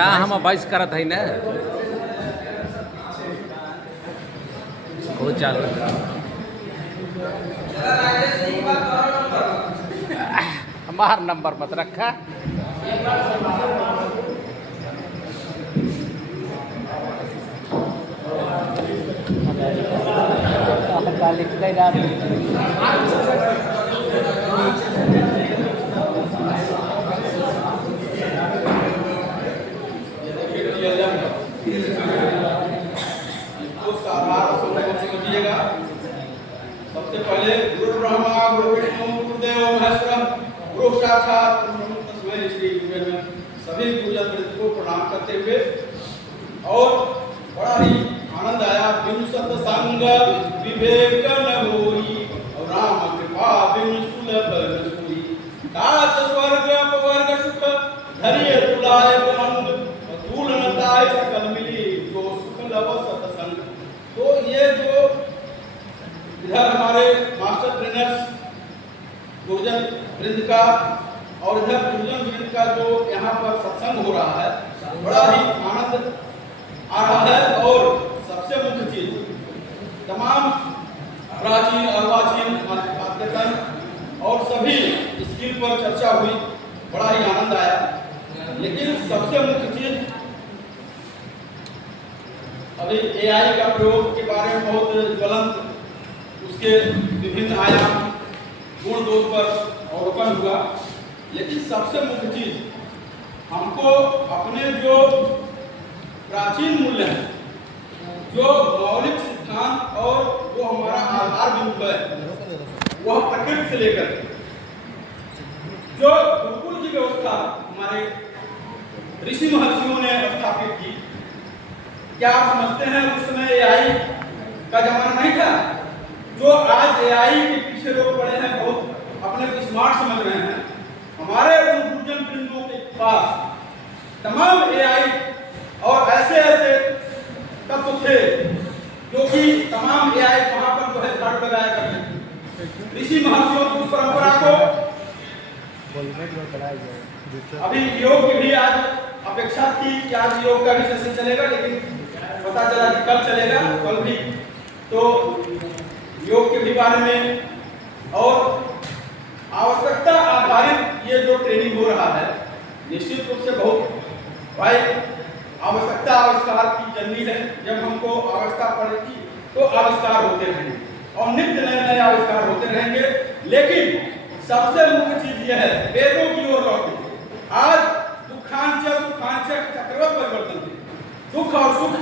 हम बाईस करत है ना हो चालू हमार नंबर मत रखा समझिएगा। सबसे पहले गुरु ब्रह्मा गुरु विष्णु गुरुदेव महेश्वर गुरु साक्षात तस्मै श्री गुरुवे नमः। सभी पूजन वृत्ति को प्रणाम करते हुए और बड़ा ही आनंद आया। बिनु सत्संग विवेक न होई और राम कृपा बिनु सुलभ न सोई। तात स्वर्ग अपवर्ग सुख धरिय तुलाय बुलंद तूल न ताय सकल मिली जो सुख लव सत्संग। तो ये जो इधर हमारे मास्टर ट्रेनर्स गुरुजन वृंद का और इधर गुरुजन वृंद का जो यहाँ पर सत्संग हो रहा है बड़ा ही आनंद आ रहा है। और सबसे मुख्य चीज तमाम प्राचीन अर्वाचीन अद्यतन और सभी स्किल पर चर्चा हुई, बड़ा ही आनंद आया। लेकिन सबसे मुख्य चीज अभी एआई का प्रयोग के बारे में बहुत ज्वलंत उसके विभिन्न आयाम गुण दोष पर अवलोकन हुआ। लेकिन सबसे मुख्य चीज हमको अपने जो प्राचीन मूल्य है, जो मौलिक सिद्धांत और जो हमारा आधार बिंदु है, वह प्रकृति से लेकर जो गुरुकुल की व्यवस्था हमारे ऋषि महर्षियों ने स्थापित की। क्या आप समझते हैं उस समय एआई का जमाना नहीं था? जो आज एआई के पीछे लोग पड़े हैं, बहुत अपने को स्मार्ट समझ रहे हैं, हमारे उन गुरुजन वृंदों के पास तमाम एआई और ऐसे ऐसे तत्व थे जो कि तमाम एआई वहां पर जो है झाड़ लगाया करते थे। ऋषि महर्षियों की उस परंपरा को अभी योग की भी आज अपेक्षा थी कि आज योग का भी सेशन चलेगा, लेकिन पता चला कि कल चलेगा, कल भी तो योग के भी बारे में और आवश्यकता आधारित ये जो ट्रेनिंग हो रहा है निश्चित रूप से बहुत भाई आवश्यकता आविष्कार की जर्नी है। जब हमको आवश्यकता पड़ेगी तो आविष्कार होते रहेंगे और नित्य नए नए आविष्कार होते रहेंगे। लेकिन सबसे मुख्य चीज यह है वेदों की ओर लौटे। आज दुखांच सुखांच चक्रवत परिवर्तन थे, दुख और सुख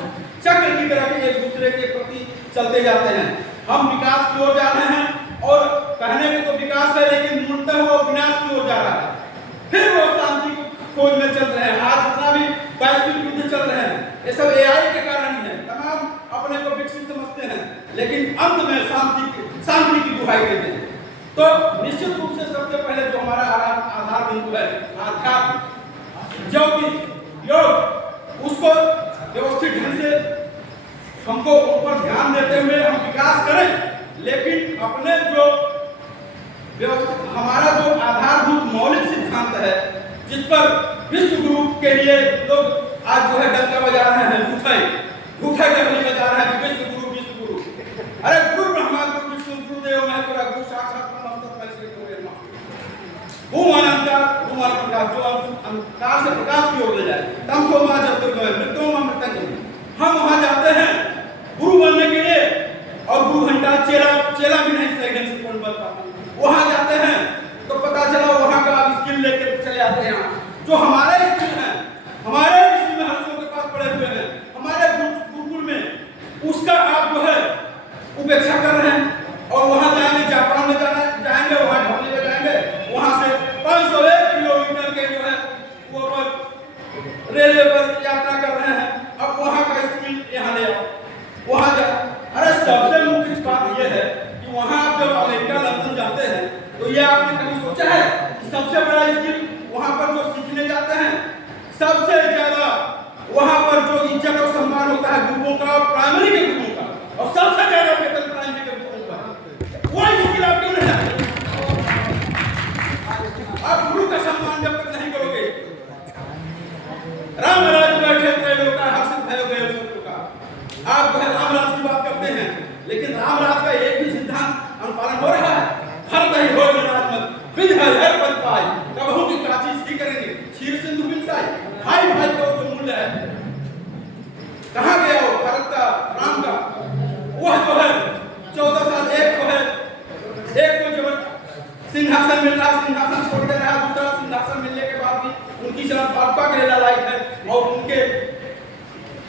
चक्र की तरह एक दूसरे के प्रति चलते जाते हैं। हम विकास की ओर जा रहे हैं और कहने में तो विकास है, लेकिन मूलतः वो विनाश की ओर जा रहा है। फिर वो शांति की खोज में चल रहे हैं। आज जितना भी वैश्विक युद्ध चल रहे हैं ये सब एआई के कारण ही है। तमाम अपने को विकसित समझते हैं, लेकिन अंत में शांति की दुहाई देते हैं। तो निश्चित रूप से सबसे पहले जो हमारा आधार बिंदु है अध्यात्म ज्योतिष योग, उसको व्यवस्थित ढंग से हमको ऊपर ध्यान देते हुए हम विकास करें। लेकिन अपने जो हमारा जो आधारभूत मौलिक सिद्धांत है जिस पर विश्व गुरु के लिए लोग आज जो है डंका बजा रहे हैं, झूठा डंका बजा रहे हैं विश्व गुरु। अरे गुरु ब्रह्मा गुरु विष्णु गुरुदेव महेश्वर गुरु साक्षात तस्मै श्री गुरुवे नमः। जो अंधकार से प्रकाश की ओर ले जाए तम को मां ज्योतिर्गमय मृत्यों मां मृत्युंजय। हम वहां जाते हैं गुरु बनने के लिए और गुरु घंटा चेला भी नहीं सही ढंग से कौन बन पाता। वहां जाते हैं तो पता चला वहां का आप स्किल लेकर चले आते हैं। जो हमारे स्किल हैं हमारे ऋषि महर्षियों के पास पड़े हुए हैं हमारे गुरुकुल में, उसका आप जो है उपेक्षा कर रहे हैं। और वहां जाएंगे, जापान में जाएंगे, वहां ढोलने में जाएंगे, वहां से 501 किलोमीटर के जो है वो पर रेलवे पर यात्रा कर रहे हैं। अब वहां का स्किल यहाँ ले आओ, वहां जा। अरे सबसे मुख्य बात यह है कि वहां आप जब अमेरिका लंदन जाते हैं तो ये आपने कभी सोचा है कि सबसे बड़ा स्किल वहां पर जो सीखने जाते हैं, सबसे ज्यादा वहां पर जो इज्जत और सम्मान होता है गुरुओं का, प्राइमरी के गुरुओं का, और सबसे ज्यादा वेतन प्राइमरी के गुरुओं का। वो स्किल आप क्यों नहीं जानते? आप गुरु का सम्मान जब तक नहीं करोगे, राम राज्य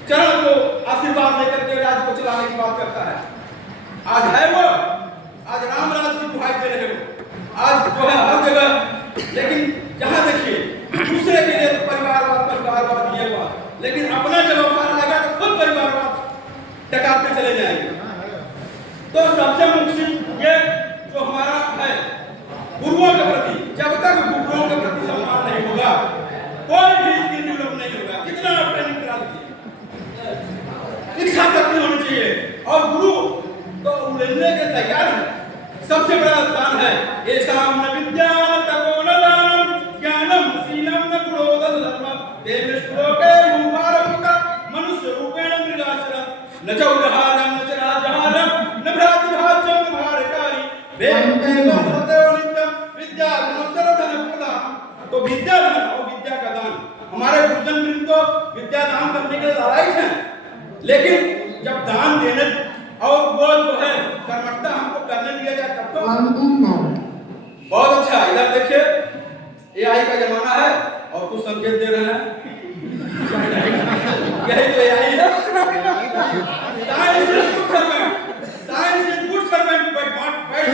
चरण को आशीर्वाद देकर के राज्य को चलाने की बात करता है। आज है वो, आज राम राज की दुहाई दे रहे हो, आज जो है हर जगह, लेकिन जहां देखिए दूसरे के लिए तो परिवारवाद किया हुआ, लेकिन अपना जब अवसर आएगा तो खुद परिवारवाद टकारते चले जाएंगे। तो सबसे मुख्य ये जो हमारा है गुरुओं के प्रति, जब तक गुरुओं के प्रति सम्मान नहीं होगा कोई भी इसकी डेवलप नहीं होगा। कितना ट्रेनिंग करा दीजिए, इच्छा शक्ति होनी चाहिए, और गुरु तो लेने के तैयार है। सबसे बड़ा दान है एसाम न विद्याम तपो न दानम ज्ञानम शीलम न क्रोधम धर्मम देव श्लोके रूपारमुका मनुष्य रूपेण मृगाश्रम न चौरहारम न चराजहारम न भ्रातृभाज्यम न भारकारी वेदते वर्धते नित्यम विद्या धनोत्तर धन प्रदान। तो विद्या धन और विद्या का दान, हमारे गुरुजन वृंद तो विद्या दान करने के लिए लायक हैं, लेकिन जब दान देने और वो जो है कर्मठता हमको करने दिया जाए तब तो बहुत अच्छा। इधर देखिए एआई का जमाना है और कुछ संकेत दे रहे हैं, यही तो एआई है। Science is good servant but not bad.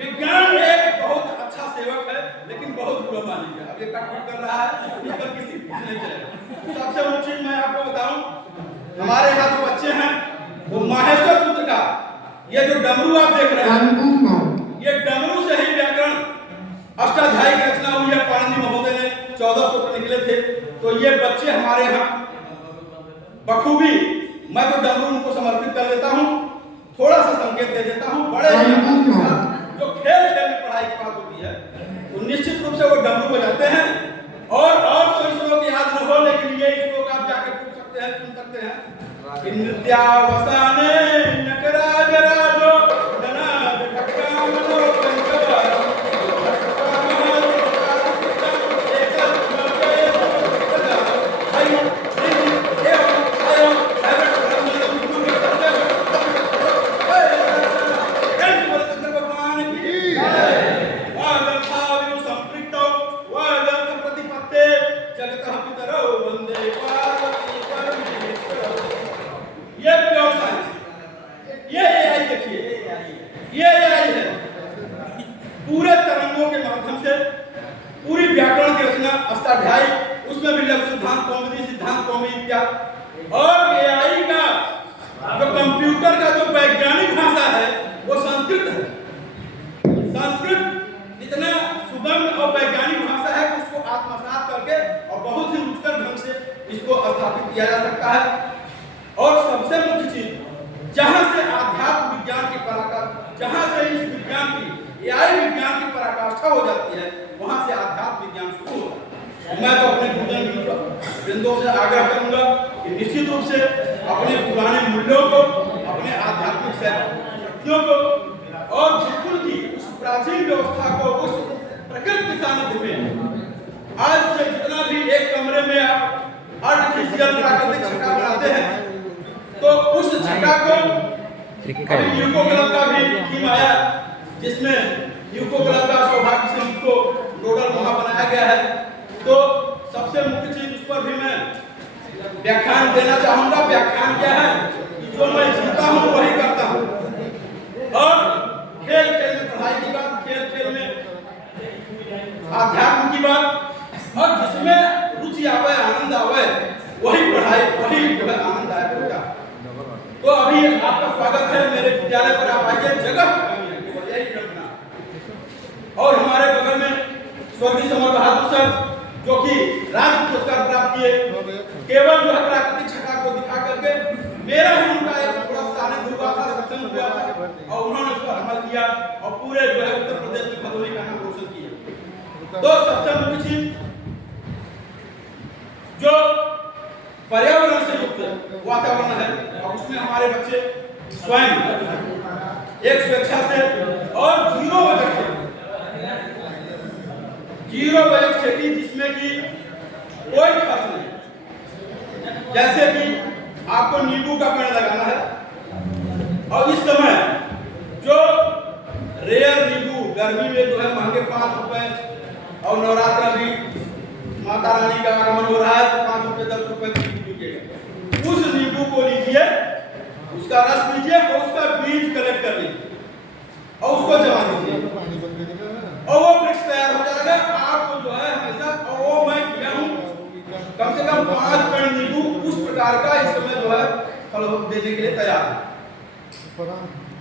विज्ञान एक बहुत अच्छा सेवक है लेकिन बहुत बुरा मालिक है। अब ये कटपट कर रहा है, इस पर किसी नहीं चलेगा। सबसे मुख्य चीज मैं आपको बताऊं, हमारे यहाँ जो बच्चे हैं वो माहेश्वर सूत्र का ये जो डमरू आप देख रहे हैं, ये डमरू से ही व्याकरण अष्टाध्यायी की रचना हुई है। पाणिनि महोदय ने 14 सूत्र निकले थे। तो ये बच्चे हमारे यहाँ बखूबी, मैं तो डमरू उनको समर्पित कर देता हूँ, थोड़ा सा संकेत दे देता हूँ। बड़े जो खेल में पढ़ाई की बात होती है तो निश्चित रूप से वो डमरू बजाते हैं। और कोई श्लोक याद न हो, लेकिन ये श्लोक आप जाके पूछ सकते हैं, सुन सकते हैं। नृत्यावसाने नकराज राजो ननाद खट्टामनो कंकवारो पूरे तरंगों के माध्यम से पूरी व्याकरण की रचना अष्टाध्यायी, उसमें भी लघु सिद्धांत कौमुदी, सिद्धांत कौमुदी इत्यादि। और एआई का जो कंप्यूटर का जो वैज्ञानिक भाषा है वो संस्कृत है। संस्कृत इतना सुगम और वैज्ञानिक भाषा है कि उसको आत्मसात करके और बहुत ही रुचिकर ढंग से इसको स्थापित किया जा सकता है। और सबसे मुख्य चीज, जहां से आध्यात्म विज्ञान की पराकाष्ठा, जहां से इस विज्ञान की एआई विज्ञान की पराकाष्ठा हो जाती है, वहां से आध्यात्म विज्ञान शुरू होता है। मैं तो अपने गुरुजन वृंदों से आग्रह करूंगा कि निश्चित रूप से अपने पुराने मूल्यों को, अपने आध्यात्मिक शक्तियों को और गुरुकुल की उस प्राचीन व्यवस्था को, उस प्रकृति के सानिध्य में आज से जितना भी एक कमरे में आप आर्टिफिशियल प्राकृतिक छटा बनाते हैं, तो उस छटा को यूको क्लब का भी टीम आया, जिसमें यूको क्लब का सौभाग्य से उसको नोडल वहां बनाया गया है। तो सबसे मुख्य चीज उस पर भी मैं व्याख्यान देना चाहूंगा। व्याख्यान क्या है कि जो मैं जीता हूं वही करता हूं, और खेल खेल में पढ़ाई की बात, खेल खेल में आध्यात्म की बात, और जिसमें रुचि आवे, आनंद आवे, वही पढ़ाई, वही जो है आनंददायक होगा। तो अभी आपका स्वागत है मेरे विद्यालय पर, आप आइए। जगह और हमारे बगल में स्वर्गीय समर बहादुर सर, जो कि राज्य पुरस्कार प्राप्त किए, केवल जो है प्राकृतिक छटा को दिखा करके, मेरा ही उनका एक थोड़ा सानिध्य हुआ था, सत्संग हुआ था, और उन्होंने उस पर अमल किया और पूरे जो है उत्तर प्रदेश में भदोही का नाम रोशन किया। तो सबसे मुख्य चीज, जो पर्यावरण से युक्त वातावरण है, और उसमें हमारे बच्चे स्वयं एक स्वेच्छा से और जीरो बजट खेती, जिसमें कि कोई खर्च नहीं। जैसे कि आपको नींबू का पेड़ लगाना है, और इस समय जो रेयर नींबू गर्मी में जो है महंगे 5 रुपए, और नवरात्र भी माता रानी का आगमन हो रहा है तो 5 रुपए 10 रुपए की बिकेगा। उस नींबू को लीजिए, उसका रस लीजिए और उसका बीज कलेक्ट कर लीजिए और उसको जमा दीजिए और वो वृक्ष तैयार हो जाएगा। आपको जो है हमेशा, और वो मैं किया हूँ कम से कम 5 पेड़ नींबू उस प्रकार का इस समय जो है फल देने के लिए तैयार है।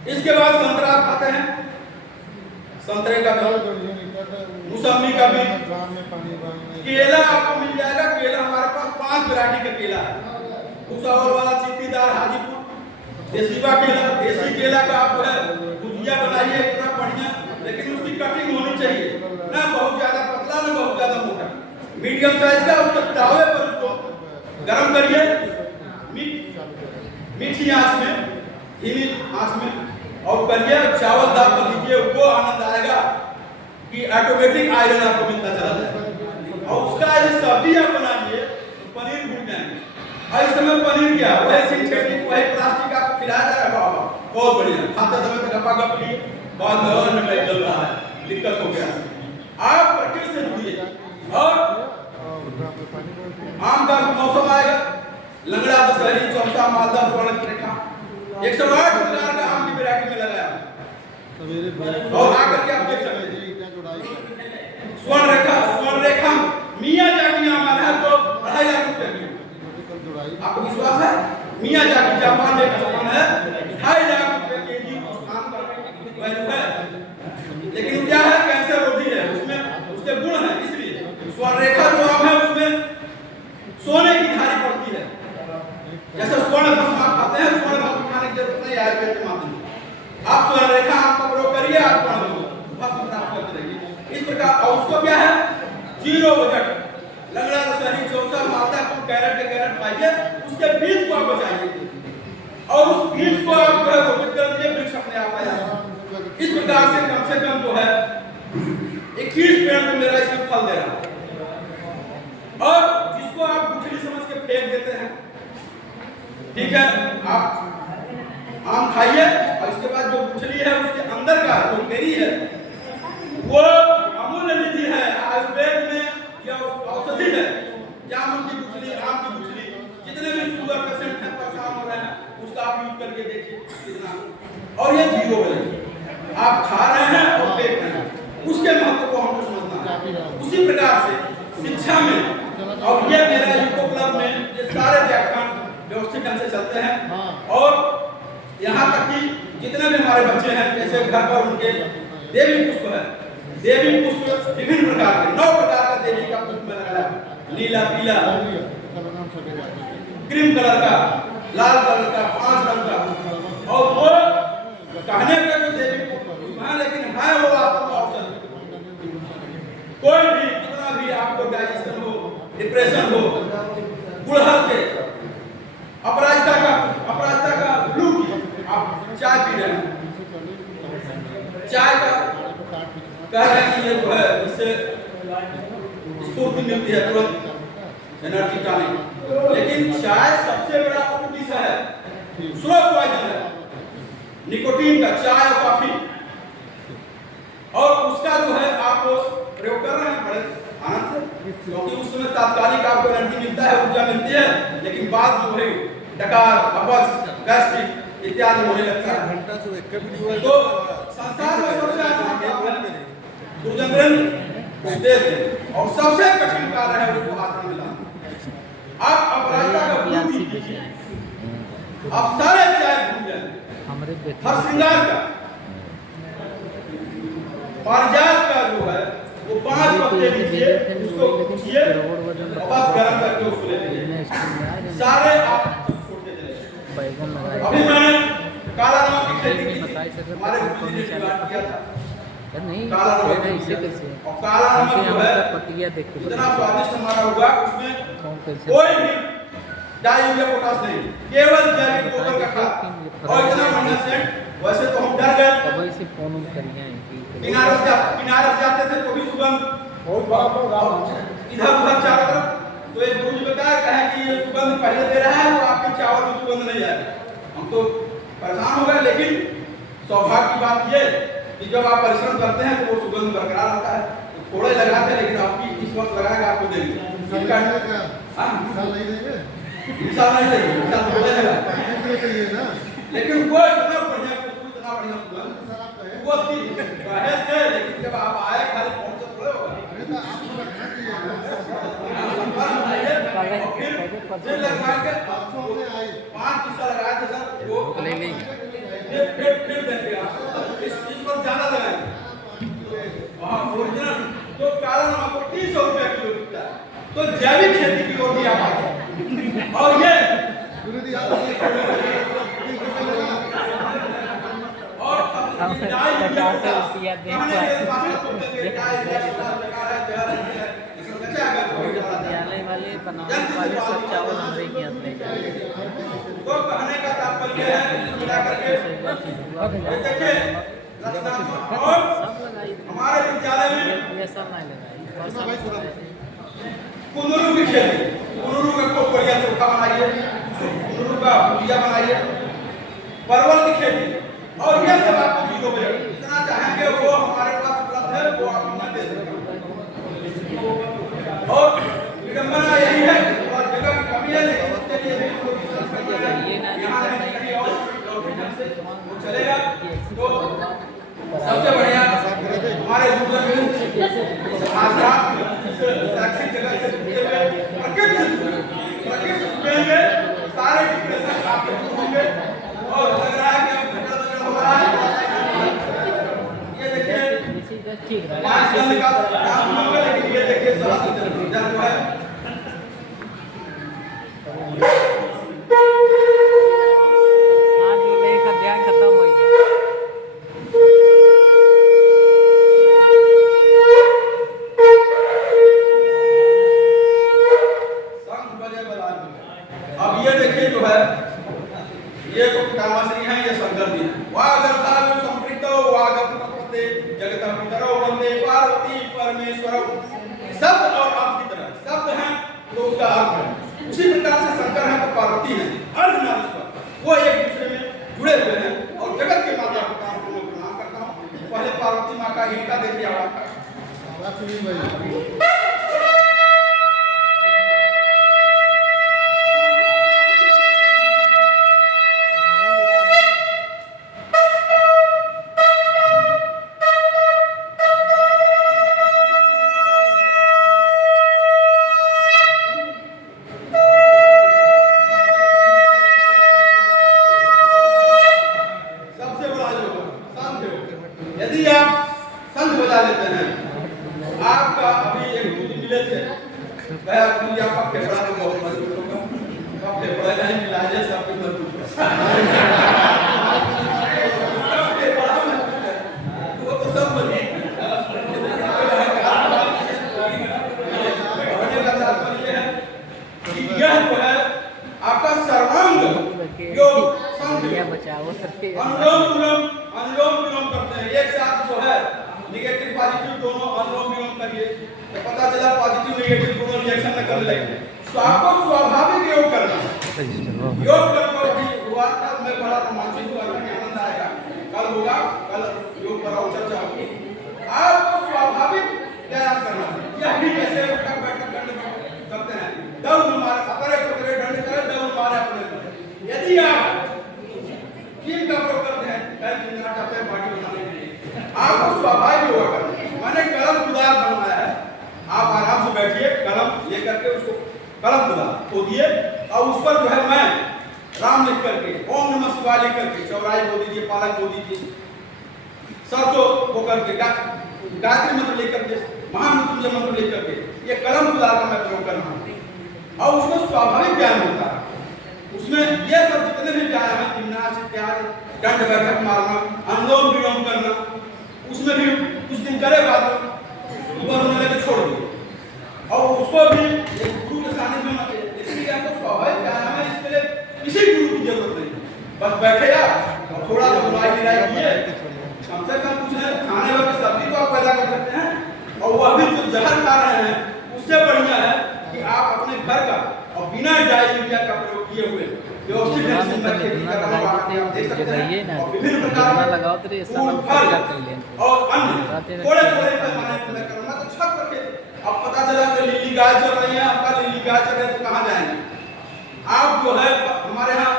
इसके बाद संतरा आप खाते हैं, संतरे का बीज, मौसमी का बीज, केला आपको मिल जाएगा। केला हमारे पास 5 वैरायटी का केला है, भूसावल वाला, चीतीदार, हाजीपुर, देसीवा केला। देसी केला का आप है भुजिया बनाइए इतना बढ़िया, लेकिन उसकी कटिंग होनी चाहिए, ना बहुत ज्यादा पतला ना बहुत ज्यादा मोटा, मीडियम साइज का। उसके तावे पर उसको गरम करिए, मीठी आंच में, धीमी आंच में, और करिए चावल दाल पर दीजिए। वो आनंद आएगा कि ऑटोमेटिक आयरन आपको मिलता चला जाए। और उसका यदि सब्जी आप बनाइए तो पनीर भूल जाएंगे। और इस समय पनीर क्या, वही सिंथेटिक, वही प्लास्टिक आपको खिलाया जा रहा है, बहुत बढ़िया। खाते समय तो गपा गप लिए, बाद में और मिठाई चल रहा है, दिक्कत हो गया। आप प्रकृति से जुड़िए। और आम का मौसम आएगा, लंगड़ा, दशहरी, चौसा, मालदा, स्वर्ण रेखा, 108 प्रकार का आम की वैरायटी में लगाया और आकर के आप देख सकते हैं। स्वर्ण रेखा मियाजाकी आम है तो 2.5 लाख रुपए की, आपको विश्वास है? मियाजाकी जापान में आम है, 2.5 लाख रुपए केजी आम का वैल्यू है। लेकिन क्या है, कैंसर रोधी है, उसमें उसके गुण है, इसलिए स्वर्ण रेखा जो आम है उसमें सोने की धारी पड़ती है। जैसे स्वर्ण भस्म आप खाते हैं, स्वर्ण भस्म खाने की जरूरत नहीं है आयुर्वेद के माध्यम से। आप स्वर्ण रेखा आम का प्रयोग करिए, आप स्वर्ण भस्म प्राप्त करते रहिए। इस प्रकार, और उसको क्या है, 0 बजट, लंगड़ा, दशहरी, चौसा, मालदा को कैरेट के कैरेट खाइए, उसके बीज को आप बचाइए और उस बीज को आप रोपित कर दीजिए, वृक्ष अपने आप आएगा। इस प्रकार से कम जो है 21 पेड़ तो मेरा इसमें फल दे रहा है। और जिसको आप गुठली समझ के फेंक देते हैं, ठीक है, आप आम खाइए और इसके बाद जो गुठली है उसके अंदर का जो बेरी है वो अमूल्य निधि है। आयुर्वेद में यह औषधि है। जामुन की गुठली, आम की गुठली, जितने भी शुगर पेशेंट हैं, परेशान हो रहे हैं, उसका आप यूज करके देखिए कितना। और ये 0 बजट आप खा रहे हैं और फेंक रहे हैं, उसके महत्व को हमको समझना है। उसी प्रकार से शिक्षा में, और ये मेरा यूको क्लब में ये सारे व्याख्यान व्यवस्थित ढंग से चलते हैं। और यहाँ तक कि जितने भी हमारे बच्चे हैं, जैसे घर पर उनके देवी पुष्प है, देवी पुष्प विभिन्न प्रकार के, 9 प्रकार का देवी का पुष्प में लगाया, नीला, पीला, क्रीम कलर का, लाल कलर का, 5 रंग का। और वो कहने का जो देवी पुष्प है, लेकिन है वो आपको औषधि। कोई भी कितना भी आपको डाइजेशन हो, डिप्रेशन हो, गुड़हल के, अपराजिता का ब्लू की, आप चाय पी रहे हैं, चाय का कह रहे हैं कि ये जो है इससे स्फूर्ति मिलती है, तुरंत एनर्जी टॉनिक। लेकिन चाय सबसे बड़ा उपविष है, स्लो पॉइजन है निकोटीन का, चाय और कॉफी। और उसका जो है आप प्रयोग कर रहे हैं बड़े आनंद से, क्योंकि उस समय तात्कालिक आपको एनर्जी मिलता है, ऊर्जा मिलती है, लेकिन बाद में वही डकार, अपच, गैस्ट्रिक इत्यादि होने लगता है। तो संसार में सबसे आसान काम है गुरुजन उपदेश दें, और सबसे कठिन कार्य है उसको आचरण में लाना। आप अपराजिता का भूल कीजिए, आप सारे चाय भूल जाएंगे। हर श्रृंगार का, पारिजात का जो है वो 5 पत्ते लीजिए, उसको कूचिए और बस गरम करके उसको ले लीजिए, सारे आप छोड़ते चले। अभी मैंने काला नमक की खेती की थी, हमारे गुरुजी ने शुरुआत किया था काला नमक इसे कैसे, और काला नमक जो है इतना स्वादिष्ट हमारा हुआ, उसमें कोई भी डाई यूरिया पोटाश नहीं, केवल जैविक गोबर का खाद और इतना बढ़िया सेंट। वैसे तो हम डर गए, किनारस जाते थे तो भी सुगंध इधर उधर चारों तरफ। तो एक गुरुजी बताया कहा कि ये सुगंध पहले दे रहा है तो आपके चावल में सुगंध नहीं आएगी। हम तो परेशान हो गए, लेकिन सौभाग्य की बात ये कि जब आप परिश्रम करते हैं तो वो सुगंध बरकरार रहता है। तो थोड़ा ही लगाते हैं, लेकिन आपकी इस वक्त लगाएगा आपको देंगे। हिसाब नहीं चाहिए, हिसाब बोले लगा। लेकिन वो इतना बढ़िया हुआ, वो कहे थे, लेकिन जब आप आए खाली पहुंचे थोड़े होगा। फिर लगवा के 5 पैसा लगाए थे सर, वो ले ली फिर देंगे आप, इस पर ज्यादा लगाएंगे। हाँ ओरिजिनल तो काला नमक आपको 300 रुपया किलो बिकता है, तो जैविक खेती की ओर भी आप आए। और ये और डाई विद्यालय वाले बनाने वाले सब चावल हमारे के हाथ में जाएंगे। तो कहने का तात्पर्य है मिला करके देखिए और हमारे विद्यालय में वैसा नहीं लगाई और सब कुंदरू की खेती, कुंदरू का खूब बढ़िया चोखा बनाइए, कुंदरू का भुजिया बनाइए, परवल की खेती, और ये सब आपको वीडियो में जितना चाहेंगे वो हमारे पास उपलब्ध है, वो आप न दे सकते। और विडंबना यही है कि थोड़ा जगह की कमी है, लेकिन उसके लिए भी हमको रिसर्च करना है, यहाँ नहीं कहीं और वो चलेगा। तो सबसे बढ़िया हमारे शैक्षिक जगह से प्रकृति सारे डिप्रेशन आपके दूर होंगे, और लग रहा है कि अब घटना हो रहा है। ये देखिए 5 साल का काम होगा, लेकिन ये देखिए स्वास्थ्य जो है का ध्यान खत्म हो गया। अब ये देखिए जो है ये तो कामाश्री हैं, ये शंकर जी हैं। वागर्ता संपृक्तो वागर्तपते जगतः पितरो वंदे पार्वती परमेश्वरौ। शब्द और अर्थ की तरह शब्द हैं तो उसका अर्थ है, उसी प्रकार से शंकर हैं तो पार्वती हैं, अर्धनारीश्वर वो एक दूसरे में जुड़े हुए हैं। और जगत के माता पिता को मैं प्रणाम करता हूँ। पहले पार्वती माँ का हिलका देखिए आवाज का। यदि आप संघ बजा लेते हैं, आपका अभी एक दूध मिले थे, वह दूध आपका फेफड़ा में बहुत मजबूत होगा, आप फेफड़ा नहीं मिला है सब कुछ मजबूत है, वो तो सब मजबूत है। यह जो है आपका सर्वांग योग अनुलोम विलोम करते हैं एक साथ जो है, नेगेटिव पॉजिटिव दोनों अनुलोम विलोम करिए, तो पता चला पॉजिटिव नेगेटिव दोनों रिएक्शन न करने लगे। तो आपको स्वाभाविक योग करना है। योग करके अभी शुरुआत का मैं बड़ा रोमांचित हुआ, आनंद आएगा। कल होगा, कल योग पर और चर्चा होगी। आपको स्वाभाविक व्यायाम करना है। यह भी कैसे उठक बैठक करते हैं, दौड़ मारे अपने पकड़े दंड करे, दौड़ मारे अपने। यदि आप टीम का प्रयोग करते हैं, चाहते हैं बॉडी बनाने के लिए, आपको स्वाभाविक योगा करना है। मैंने कलम कुदार बनाया है, आप आराम से बैठिए, कलम लेकर के उसको कलम कुदार खोदिए, और उस पर जो है मैं राम लिख करके, ओम नमः शिवाय लिख करके, चौराई बो दीजिए, पालक बो दीजिए, सरसों बो करके, गायत्री मंत्र लिख करके, महामृत्युंजय मंत्र लिख करके, ये कलम कुदार का मैं प्रयोग कर रहा हूँ। और उसमें स्वाभाविक व्यायाम होता है। उसमें ये सब जितने भी व्यायाम है, जिम्नास्ट इत्यादि, दंड बैठक मारना, अनुलोम विलोम करना, उसमें भी कुछ दिन करे बाद ऊपर होने लगे छोड़ दिए। और उसको भी एक गुरु के सानिध्य में होना चाहिए। इसलिए आपको स्वाभाविक व्यायाम है, इसके लिए किसी गुरु की जरूरत नहीं। बस बैठे आप और थोड़ा सा बुलाई गिराई किए, कम से कम कुछ नहीं, खाने वाली सब्जी तो आप पैदा कर सकते हैं। और वह भी जो जहर खा रहे हैं, उससे बढ़िया है कि आप अपने घर का और बिना डाई यूरिया का प्रयोग किए हुए व्यवस्थित मेडिसिन में खेती कर रहा हूं, आप देख सकते हैं। और विभिन्न प्रकार के फूल फल और अन्न थोड़े थोड़े पैमाने में करना, तो छत पर खेती। अब पता चला कि लीली गाय चल रही है, आपका लीली गाय चल रही है तो कहाँ जाएंगे? आप जो है हमारे यहाँ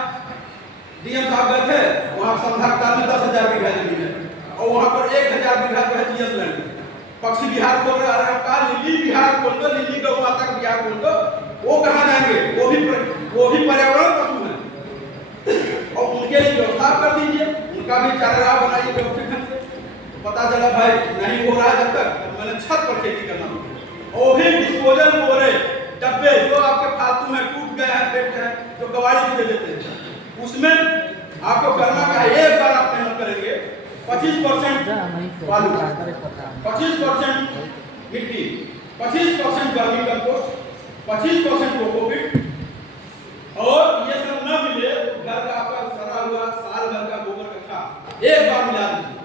डीएम साहब गए थे, वहाँ संधाकता में 10,000 बीघा जमीन है और वहाँ पर 1,000 बीघा जो है जीएस लैंड है। पक्षी विहार खोल रहा है, कहा लिली विहार खोल दो, लिली गौ माता का विहार खोल दो, वो कहाँ जाएंगे? वो भी पर्यावरण पशु है और उनके लिए व्यवस्था कर दीजिए, उनका भी चारागाह बनाइए व्यवस्थित ढंग से। पता चला भाई नहीं हो रहा है, जब तक मैंने छत पर खेती करना होगा। और भी डिस्पोजल बोरे डब्बे जो आपके फालतू में टूट गए हैं, फेंक हैं, जो गवाही भी दे देते हैं, उसमें आपको करना क्या है? एक बार आप मेहनत करेंगे 25% बालू, 25% मिट्टी, 25% वर्मी कंपोस्ट, 25% कोकोपीट, और ये सब न मिले घर का आपका सड़ा हुआ साल भर का गोबर का खाद एक बार मिला दीजिए।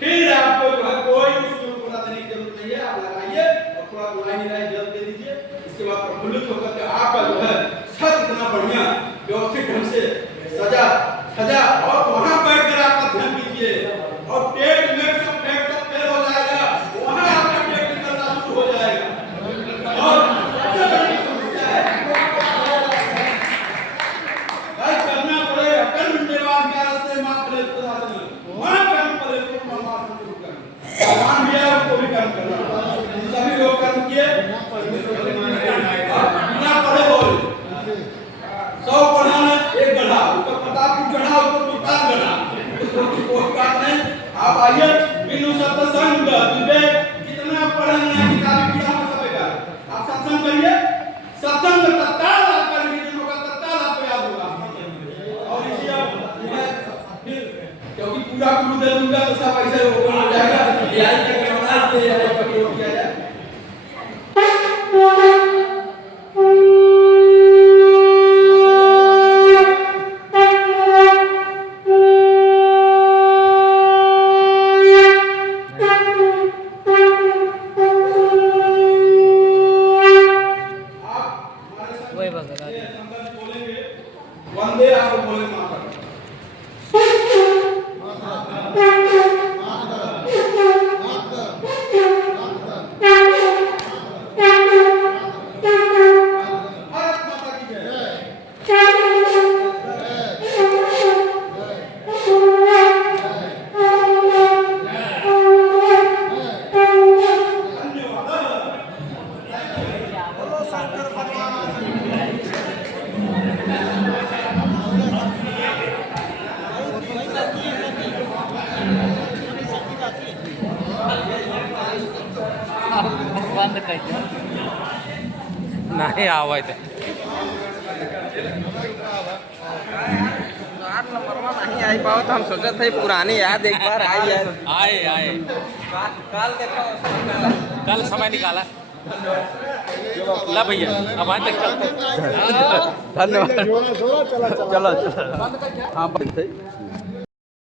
फिर आपको जो है कोई उसमें पूरा देने की जरूरत नहीं है, आप लगाइए और थोड़ा गुलाई जल दे दीजिए। इसके बाद प्रफुल्लित होकर के आपका जो है छत इतना बढ़िया व्यवस्थित ढंग से सजा और वहां बैठकर आप अध्ययन कीजिए और पेट में सब फेल हो जाएगा, वहां आपका पेट निकलना शुरू हो जाएगा। और सबसे बड़ी समस्या है भाई करना पड़ेगा कर्म निर्वाह का रास्ते मां फले वहां कर्म फले तो मां शुरू करना, भगवान भी है उनको भी कर्म करना, सभी लोग कर्म किए बिना पढ़े बोल 100 पढ़ाना 1 गधा, उसका प्रताप चढ़ा उसको सुल्तान गढ़ा, कोई बात नहीं। आप आइए बिनु सत्संग विवेक, जितना पढ़ना किताबी कीड़ा में सबेगा, आप सत्संग करिए, सत्संग तत्काल आप करेंगे, जिन होगा तत्काल आपको याद होगा। और इसी आप फिर क्योंकि पूरा गुरु दे दूंगा तो सब ऐसे हो जाएगा, यही तक समाज से प्रयोग किया जाए। वंदे आप बोले माता बंद कर दो नहीं आवा इधर नहीं आई पाओ तो हम सोचे थे पुरानी याद एक बार आई है। आए काल देखो कल समय निकाला ला भैया अब आज तक चलते धन्यवाद। चलो हाँ